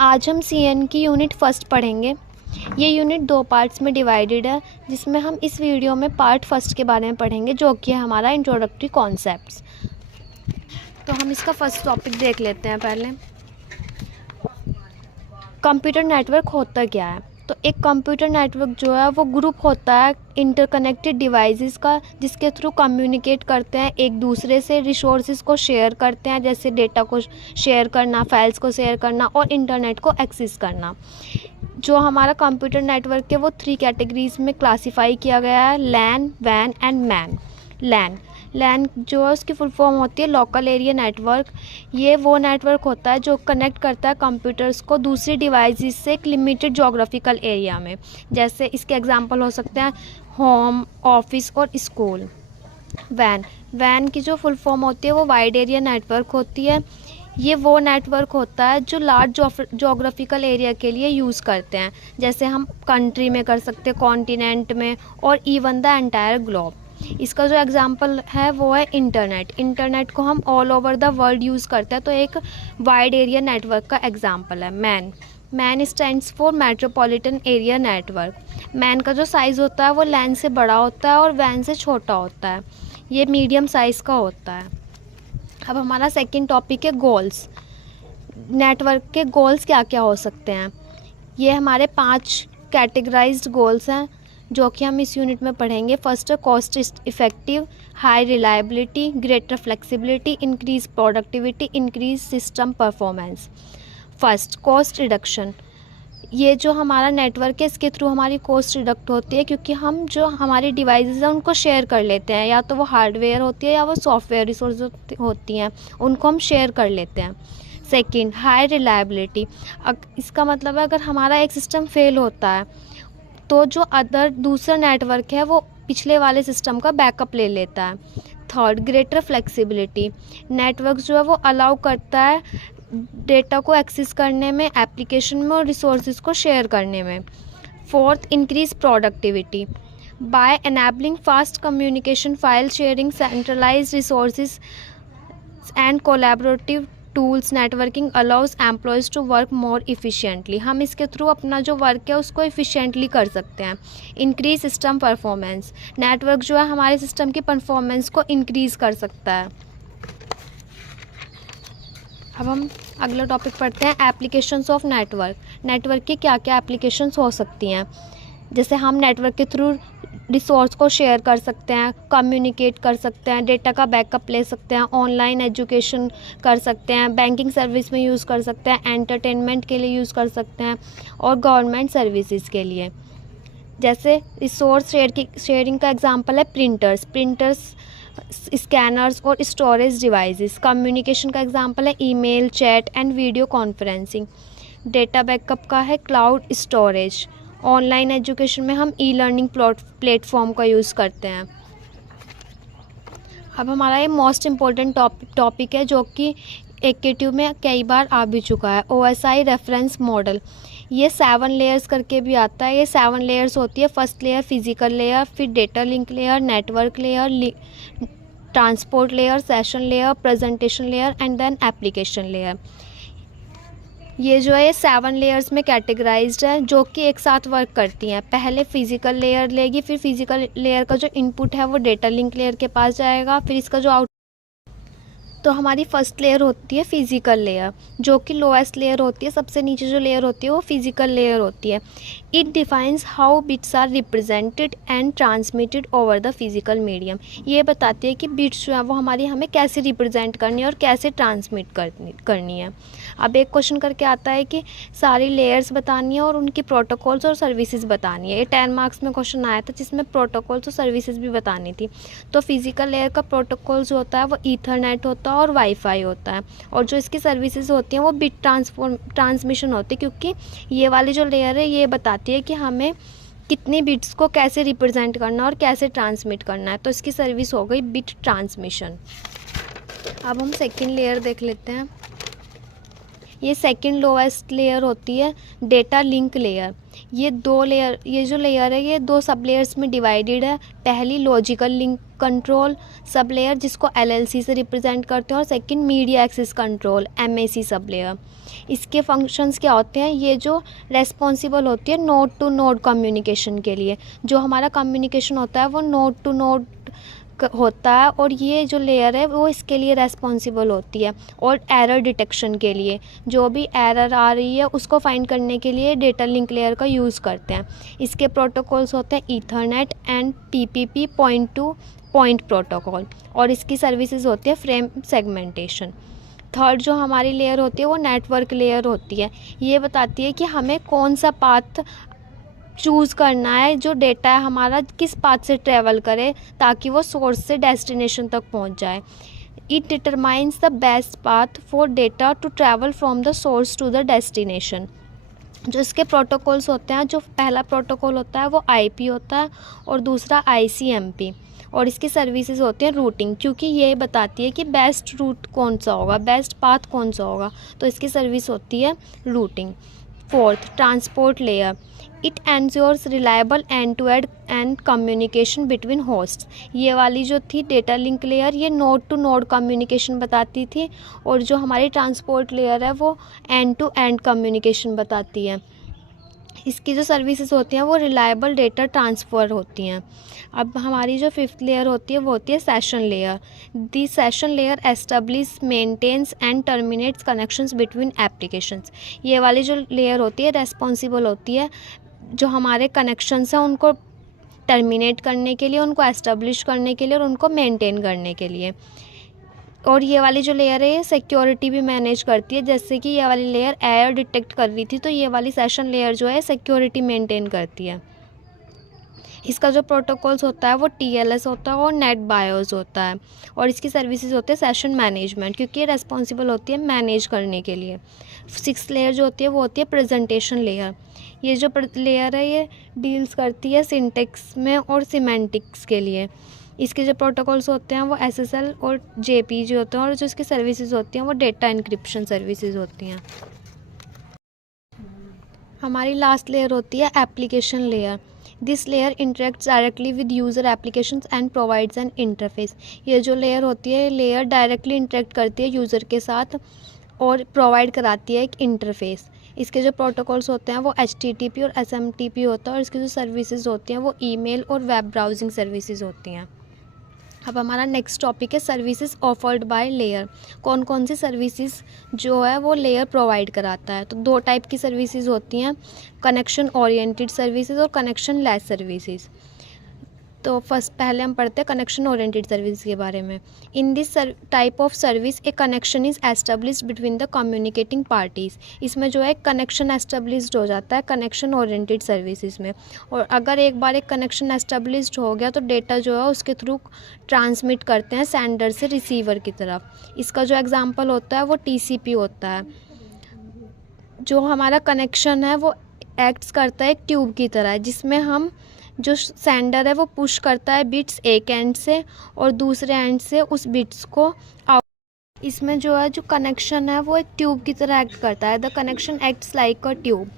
आज हम सीएन की यूनिट फर्स्ट पढ़ेंगे। ये यूनिट 2 पार्ट्स में डिवाइडेड है, जिसमें हम इस वीडियो में पार्ट फर्स्ट के बारे में पढ़ेंगे, जो कि है हमारा इंट्रोडक्टरी कॉन्सेप्ट्स। तो हम इसका फर्स्ट टॉपिक देख लेते हैं। पहले कंप्यूटर नेटवर्क होता क्या है। तो एक कंप्यूटर नेटवर्क जो है वो ग्रुप होता है इंटरकनेक्टेड डिवाइसेस का, जिसके थ्रू कम्युनिकेट करते हैं, एक दूसरे से रिसोर्सेज को शेयर करते हैं, जैसे डेटा को शेयर करना, फाइल्स को शेयर करना और इंटरनेट को एक्सेस करना। जो हमारा कंप्यूटर नेटवर्क है वो 3 कैटेगरीज में क्लासीफाई किया गया है: लैन, वैन एंड मैन। लैन जो है उसकी फुल फॉर्म होती है लोकल एरिया नेटवर्क। ये वो नेटवर्क होता है जो कनेक्ट करता है कंप्यूटर्स को दूसरी डिवाइसेस से एक लिमिटेड जोग्राफिकल एरिया में। जैसे इसके एग्जांपल हो सकते हैं होम, ऑफिस और स्कूल। वैन की जो फुल फॉर्म होती है वो वाइड एरिया नेटवर्क होती है। ये वो नेटवर्क होता है जो लार्ज जोग्राफिकल एरिया के लिए यूज़ करते हैं, जैसे हम कंट्री में कर सकते हैं, कॉन्टिनेंट में और इवन द एंटायर ग्लोब। इसका जो एग्जांपल है वो है इंटरनेट को हम all over the world use करते हैं, तो एक वाइड एरिया नेटवर्क का एग्जांपल है man stands for metropolitan area network. Man का जो साइज़ होता है वो लैन से बड़ा होता है और वैन से छोटा होता है। ये मीडियम साइज़ का होता है। अब हमारा सेकंड टॉपिक है गोल्स। नेटवर्क के गोल्स क्या क्या हो सकते हैं। ये हमारे 5 कैटेगराइज्ड गोल्स हैं जो कि हम इस यूनिट में पढ़ेंगे। फर्स्ट है cost effective, high reliability, greater flexibility, increase productivity, increase system performance. First, cost reduction. ये जो हमारा नेटवर्क है इसके थ्रू हमारी कॉस्ट रिडक्ट होती है, क्योंकि हम जो हमारी डिवाइसेस हैं उनको शेयर कर लेते हैं, या तो वो हार्डवेयर होती है या वो सॉफ्टवेयर रिसोर्स होती हैं, उनको हम शेयर कर लेते हैं। Second, high reliability. इसका मतलब है अगर हमारा एक सिस्टम फेल होता है तो जो दूसरा नेटवर्क है वो पिछले वाले सिस्टम का बैकअप ले लेता है। Third, greater flexibility. नेटवर्क जो है वो अलाउ करता है डेटा को एक्सेस करने में, एप्लीकेशन में और रिसोर्सेज को शेयर करने में। Fourth, increase productivity. By enabling fast communication, file sharing, centralised resources and collaborative tools, networking allows employees to work more efficiently. हम इसके थ्रू अपना जो वर्क है उसको इफ़िशियंटली कर सकते हैं। Increase system performance. नेटवर्क जो है हमारे सिस्टम की परफॉर्मेंस को इंक्रीज़ कर सकता है। अब हम अगला टॉपिक पढ़ते हैं, एप्लीकेशंस ऑफ नेटवर्क। नेटवर्क की क्या क्या एप्लीकेशंस हो सकती हैं। जैसे हम नेटवर्क के थ्रू रिसोर्स को शेयर कर सकते हैं, कम्युनिकेट कर सकते हैं, डेटा का बैकअप ले सकते हैं, ऑनलाइन एजुकेशन कर सकते हैं, बैंकिंग सर्विस में यूज़ कर सकते हैं, एंटरटेनमेंट के लिए यूज़ कर सकते हैं और गवर्नमेंट सर्विसेज के लिए। जैसे रिसोर्स शेयरिंग का एग्जांपल है प्रिंटर्स, स्कैनर्स और स्टोरेज डिवाइसेस। कम्युनिकेशन का एग्जांपल है email, chat and video conferencing. Data backup का है क्लाउड स्टोरेज। ऑनलाइन एजुकेशन में हम ई लर्निंग प्लेटफॉर्म का यूज़ करते हैं। अब हमारा ये मोस्ट इम्पोर्टेंट टॉपिक है जो कि एकेटिव में कई बार आ भी चुका है, OSI रेफरेंस मॉडल। ये 7 लेयर्स करके भी आता है। ये 7 लेयर्स होती है। फर्स्ट लेयर फिजिकल लेयर, फिर data link layer, network layer, transport layer, session layer, presentation layer and then application layer. ये जो है 7 लेयर्स में कैटेगराइज्ड है जो कि एक साथ वर्क करती हैं। पहले फिजिकल लेयर लेगी, फिर फिजिकल लेयर का जो इनपुट है वो डेटा लिंक लेयर के पास जाएगा, फिर इसका जो आउट। तो हमारी फर्स्ट लेयर होती है फिजिकल लेयर, जो कि लोएस्ट लेयर होती है। सबसे नीचे जो लेयर होती है वो फिजिकल लेयर होती है। It defines how bits are represented and transmitted over the physical medium. ये बताती है कि बिट्स जो है वो हमें कैसे रिप्रेजेंट करनी है और कैसे ट्रांसमिट करनी है। अब एक क्वेश्चन करके आता है कि सारी लेयर्स बतानी है और उनकी प्रोटोकॉल्स और सर्विसेज बतानी है। ये 10 मार्क्स में क्वेश्चन आया था जिसमें प्रोटोकॉल्स और सर्विसेज भी बतानी थी। तो फिजिकल लेयर का प्रोटोकॉल जो होता है वो ईथरनेट होता है और वाईफाई होता है, और जो इसकी सर्विसेज होती हैं वो बिट ट्रांसमिशन होती है, क्योंकि ये वाली जो लेयर है ये बताती है कि हमें कितनी बिट्स को कैसे रिप्रेजेंट करना और कैसे ट्रांसमिट करना है। तो इसकी सर्विस हो गई बिट ट्रांसमिशन। अब हम सेकेंड लेयर देख लेते हैं। ये सेकंड लोएस्ट लेयर होती है डेटा लिंक लेयर। ये जो लेयर है ये 2 सब लेयर्स में डिवाइडेड है। पहली logical link control sub layer जिसको LLC से रिप्रेजेंट करते हैं, और second media access control MAC sub layer. इसके फंक्शंस क्या होते हैं, ये जो रेस्पॉन्सिबल होती है नोड टू नोड कम्युनिकेशन के लिए, जो हमारा कम्युनिकेशन होता है वो नोड टू नोड होता है, और ये जो लेयर है वो इसके लिए रेस्पॉन्सिबल होती है। और एरर डिटेक्शन के लिए, जो भी एरर आ रही है उसको फाइंड करने के लिए डेटा लिंक लेयर का यूज़ करते हैं। इसके प्रोटोकॉल्स होते हैं Ethernet and TCP point two point protocol, और इसकी सर्विसेज होती है फ्रेम सेगमेंटेशन। थर्ड जो हमारी लेयर होती है वो नेटवर्क लेयर होती है। ये बताती है कि हमें कौन सा पाथ चूज़ करना है, जो डेटा है हमारा किस पाथ से ट्रैवल करे ताकि वो सोर्स से डेस्टिनेशन तक पहुंच जाए। It determines the best path for data to travel from the source to the destination. जो इसके प्रोटोकॉल्स होते हैं, जो पहला प्रोटोकॉल होता है वो IP होता है, और दूसरा ICMP, और इसकी सर्विसेज होती हैं रूटिंग, क्योंकि ये बताती है कि बेस्ट रूट कौन सा होगा, बेस्ट पाथ कौन सा होगा, तो इसकी सर्विस होती है routing. Fourth, transport layer. It ensures reliable end to end communication between host. ये वाली जो थी डेटा लिंक लेयर, ये नोड टू नोड कम्युनिकेशन बताती थी, और जो हमारी ट्रांसपोर्ट लेयर है वो एंड टू एंड कम्युनिकेशन बताती है। इसकी जो सर्विसेज होती हैं वो रिलायबल डेटा ट्रांसफ़र होती हैं। अब हमारी जो फिफ्थ लेयर होती है वो होती है session layer. The session layer establish maintains and terminates connections between applications. ये वाली जो लेयर होती है रेस्पॉन्सिबल होती है जो हमारे कनेक्शंस हैं उनको टर्मिनेट करने के लिए, उनको एस्टेब्लिश करने के लिए और उनको मेंटेन करने के लिए। और ये वाली जो लेयर है ये सिक्योरिटी भी मैनेज करती है, जैसे कि ये वाली लेयर एरर डिटेक्ट कर रही थी, तो ये वाली सेशन लेयर जो है सिक्योरिटी मेंटेन करती है। इसका जो प्रोटोकॉल्स होता है वो TLS होता है और नेट बायोस होता है, और इसकी सर्विसेज होते हैं सेशन मैनेजमेंट, क्योंकि ये रेस्पॉन्सिबल होती है मैनेज करने के लिए। सिक्स लेयर जो होती है वो होती है प्रेजेंटेशन लेयर। ये जो लेयर है ये डील्स करती है सिंटेक्स में और सिमेंटिक्स के लिए। इसके जो प्रोटोकॉल्स होते हैं वो SSL और JPG होते हैं, और जो इसकी सर्विसेज होती हैं वो डेटा इंक्रिप्शन सर्विसेज होती हैं। हमारी लास्ट लेयर होती है application layer. This layer interacts directly with user applications and provides N interface. ये जो लेयर होती है लेयर डायरेक्टली इंटरेक्ट करती है यूज़र के साथ और प्रोवाइड कराती है एक इंटरफेस। इसके जो प्रोटोकॉल्स होते हैं वो HTTP और SMTP होता है, और इसकी जो सर्विसेज होती हैं वो ईमेल और वेब ब्राउजिंग सर्विसेज होती हैं। अब हमारा नेक्स्ट टॉपिक है सर्विसेज ऑफर्ड बाय लेयर। कौन कौन सी सर्विसेज जो है वो लेयर प्रोवाइड कराता है। तो दो टाइप की सर्विसेज होती हैं, कनेक्शन ओरिएंटेड सर्विसेज और कनेक्शन लेस सर्विसेज। तो पहले हम पढ़ते हैं कनेक्शन ओरिएंटेड सर्विस के बारे में। In this type of service A connection is established between the communicating parties. इसमें जो है कनेक्शन एस्टेब्लिश्ड हो जाता है कनेक्शन ओरिएंटेड सर्विसेज में, और अगर एक बार एक कनेक्शन एस्टेब्लिश्ड हो गया तो डेटा जो है उसके थ्रू ट्रांसमिट करते हैं सेंडर से रिसीवर की तरफ। इसका जो एग्जाम्पल होता है वो TCP होता है। जो हमारा कनेक्शन है वो एक्ट्स करता है एक ट्यूब की तरह, जिसमें हम जो सेंडर है वो पुश करता है बिट्स एक एंड से और दूसरे एंड से उस बिट्स को आउट। इसमें जो है जो कनेक्शन है वो एक ट्यूब की तरह एक्ट करता है। The connection acts like a tube.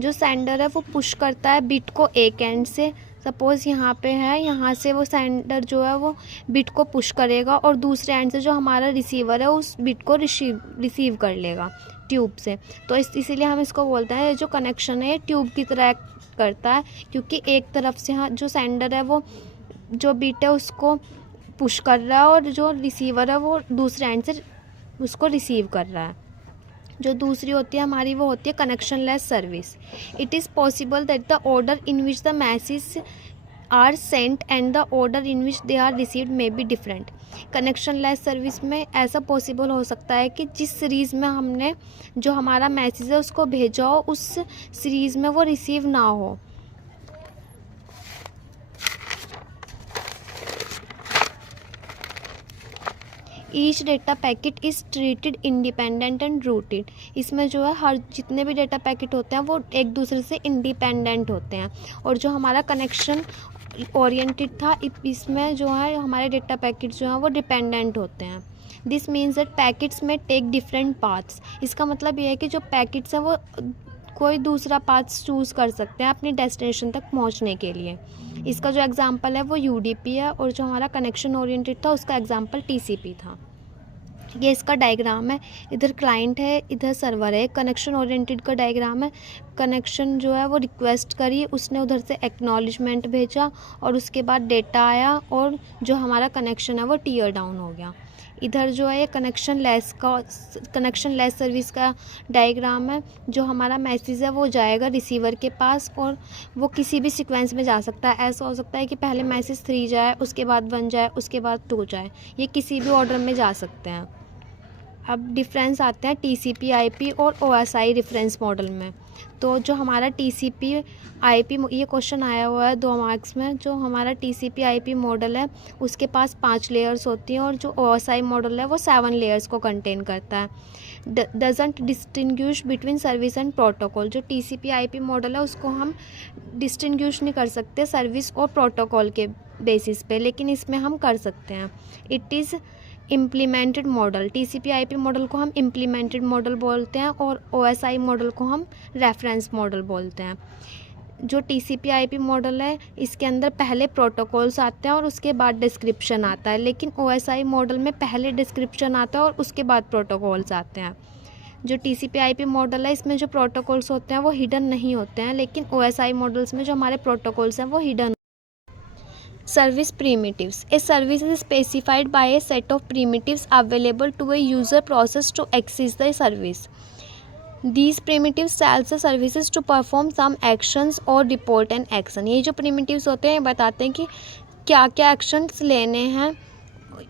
जो सेंडर है वो पुश करता है बिट को एक एंड से, सपोज़ यहाँ पे है, यहाँ से वो सेंडर जो है वो बिट को पुश करेगा और दूसरे एंड से जो हमारा रिसीवर है उस बिट को रिसीव कर लेगा ट्यूब से। तो इसीलिए हम इसको बोलते हैं जो कनेक्शन है ये ट्यूब की तरह एक्ट करता है, क्योंकि एक तरफ से जो सेंडर है वो जो बिट है उसको पुश कर रहा है और जो रिसीवर है वो दूसरे एंड से उसको रिसीव कर रहा है। जो दूसरी होती है हमारी वो होती है connectionless service. It is possible that the order in which the message are sent and the order in which they are received may be different. Connectionless service में ऐसा पॉसिबल हो सकता है कि जिस सीरीज़ में हमने जो हमारा मैसेज है उसको भेजा हो उस सीरीज़ में वो रिसीव ना हो। Each data packet is treated independent and rooted. इसमें जो है हर जितने भी डेटा पैकेट होते हैं वो एक दूसरे से इंडिपेंडेंट होते हैं, और जो हमारा कनेक्शन ओरिएंटेड था इसमें जो है हमारे डेटा पैकेट जो हैं वो डिपेंडेंट होते हैं। दिस मीन्स दैट पैकेट्स में टेक डिफरेंट पाथ्स। इसका मतलब ये है कि जो पैकेट्स हैं वो कोई दूसरा पाथ चूज़ कर सकते हैं अपनी डेस्टिनेशन तक पहुंचने के लिए। इसका जो एग्ज़ाम्पल है वो यूडीपी है, और जो हमारा कनेक्शन ओरिएंटेड था उसका एग्ज़ाम्पल टीसीपी था। ये इसका डायग्राम है, इधर क्लाइंट है, इधर सर्वर है। कनेक्शन ओरिएंटेड का डायग्राम है, कनेक्शन जो है वो रिक्वेस्ट करी, उसने उधर से एक्नॉलेजमेंट भेजा और उसके बाद डेटा आया और जो हमारा कनेक्शन है वो टीयर डाउन हो गया। इधर जो है ये कनेक्शन लेस सर्विस का डायग्राम है। जो हमारा मैसेज है वो जाएगा रिसीवर के पास और वो किसी भी सीक्वेंस में जा सकता है। ऐसा हो सकता है कि पहले मैसेज 3 जाए, उसके बाद 1 जाए, उसके बाद 2 जाए, ये किसी भी ऑर्डर में जा सकते हैं। अब डिफरेंस आते हैं टीसीपी आईपी और ओएसआई रेफरेंस मॉडल में। तो जो हमारा टीसीपी आईपी, ये क्वेश्चन आया हुआ है 2 मार्क्स में, जो हमारा टीसीपी आईपी मॉडल है उसके पास 5 लेयर्स होती हैं और जो ओएसआई मॉडल है वो 7 लेयर्स को कंटेन करता है। Doesn't distinguish between service and protocol. जो टीसीपी आईपी मॉडल है उसको हम डिस्टिंग्विश नहीं कर सकते सर्विस और प्रोटोकॉल के बेसिस पे, लेकिन इसमें हम कर सकते हैं। It is implemented model. TCP IP model को हम इम्प्लीमेंटेड मॉडल बोलते हैं और ओएसआई मॉडल को हम रेफरेंस मॉडल बोलते हैं। जो टीसीपी आईपी मॉडल है इसके अंदर पहले प्रोटोकॉल्स आते हैं और उसके बाद डिस्क्रिप्शन आता है, लेकिन ओएसआई मॉडल में पहले डिस्क्रिप्शन आता है और उसके बाद प्रोटोकॉल्स आते हैं। जो टीसीपी आईपी मॉडल है इसमें जो प्रोटोकॉल्स होते हैं वो हिडन नहीं होते हैं, लेकिन ओएसआई मॉडल्स में जो हमारे प्रोटोकॉल्स हैं वो hidden. Service primitives. A service is specified by a set of primitives available to a user process to access the service. These primitives tells the services to perform some actions or report an action. ये जो primitives होते हैं बताते हैं कि क्या क्या actions लेने हैं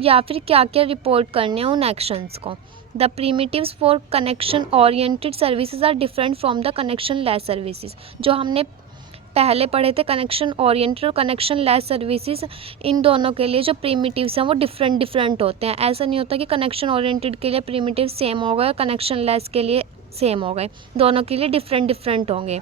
या फिर क्या क्या रिपोर्ट करने हैं उन एक्शंस को। The primitives for connection oriented services are different from the connection less services. जो हमने पहले पढ़े थे कनेक्शन ओरिएंटेड और कनेक्शन लेस सर्विसेज, इन दोनों के लिए जो प्रीमिटिव्स हैं वो डिफरेंट होते हैं। ऐसा नहीं होता कि कनेक्शन ओरिएंटेड के लिए प्रीमिटिव सेम हो गए, कनेक्शन लेस के लिए सेम हो गए, दोनों के लिए डिफरेंट होंगे।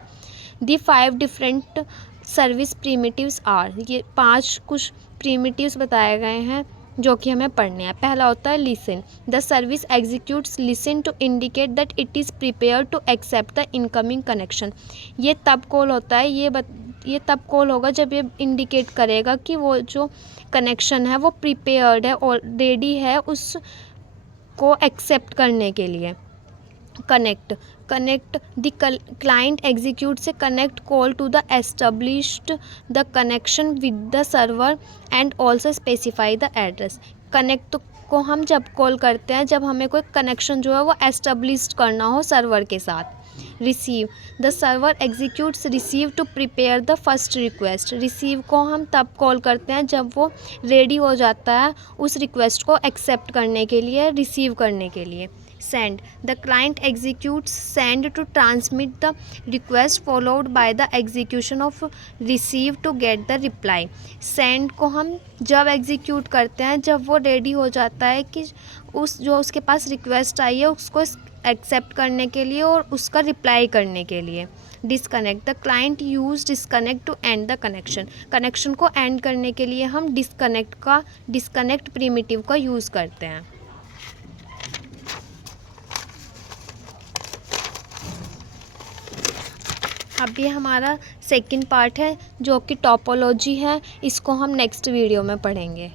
दी 5 डिफरेंट सर्विस प्रीमिटिव्स आर, ये 5 कुछ प्रीमिटिव्स बताए गए हैं जो कि हमें पढ़ने हैं। पहला होता है listen. The service executes listen to indicate that it is prepare to accept the incoming connection. ये तब कॉल होता है, ये तब कॉल होगा जब ये इंडिकेट करेगा कि वो जो कनेक्शन है वो प्रिपेयर्ड है और रेडी है उसको एक्सेप्ट करने के लिए। Connect the client executes a connect call to the established the connection with the server and also specify the address. Connect को हम जब कॉल करते हैं जब हमें कोई कनेक्शन जो है वो एस्टेब्लिश्ड करना हो सर्वर के साथ। Receive the server executes receive to prepare the first request. Receive को हम तब कॉल करते हैं जब वो रेडी हो जाता है उस रिक्वेस्ट को एक्सेप्ट करने के लिए, रिसीव करने के लिए। Send the client executes send to transmit the request followed by the execution of receive to get the reply. Send को हम जब एग्जीक्यूट करते हैं जब वो रेडी हो जाता है कि उसके पास रिक्वेस्ट आई है उसको एक्सेप्ट करने के लिए और उसका रिप्लाई करने के लिए। Disconnect the client use disconnect to end the connection. Connection को एंड करने के लिए हम डिसकनेक्ट प्रीमिटिव का यूज़ करते हैं। अब ये हमारा सेकंड पार्ट है जो कि टोपोलॉजी है, इसको हम नेक्स्ट वीडियो में पढ़ेंगे।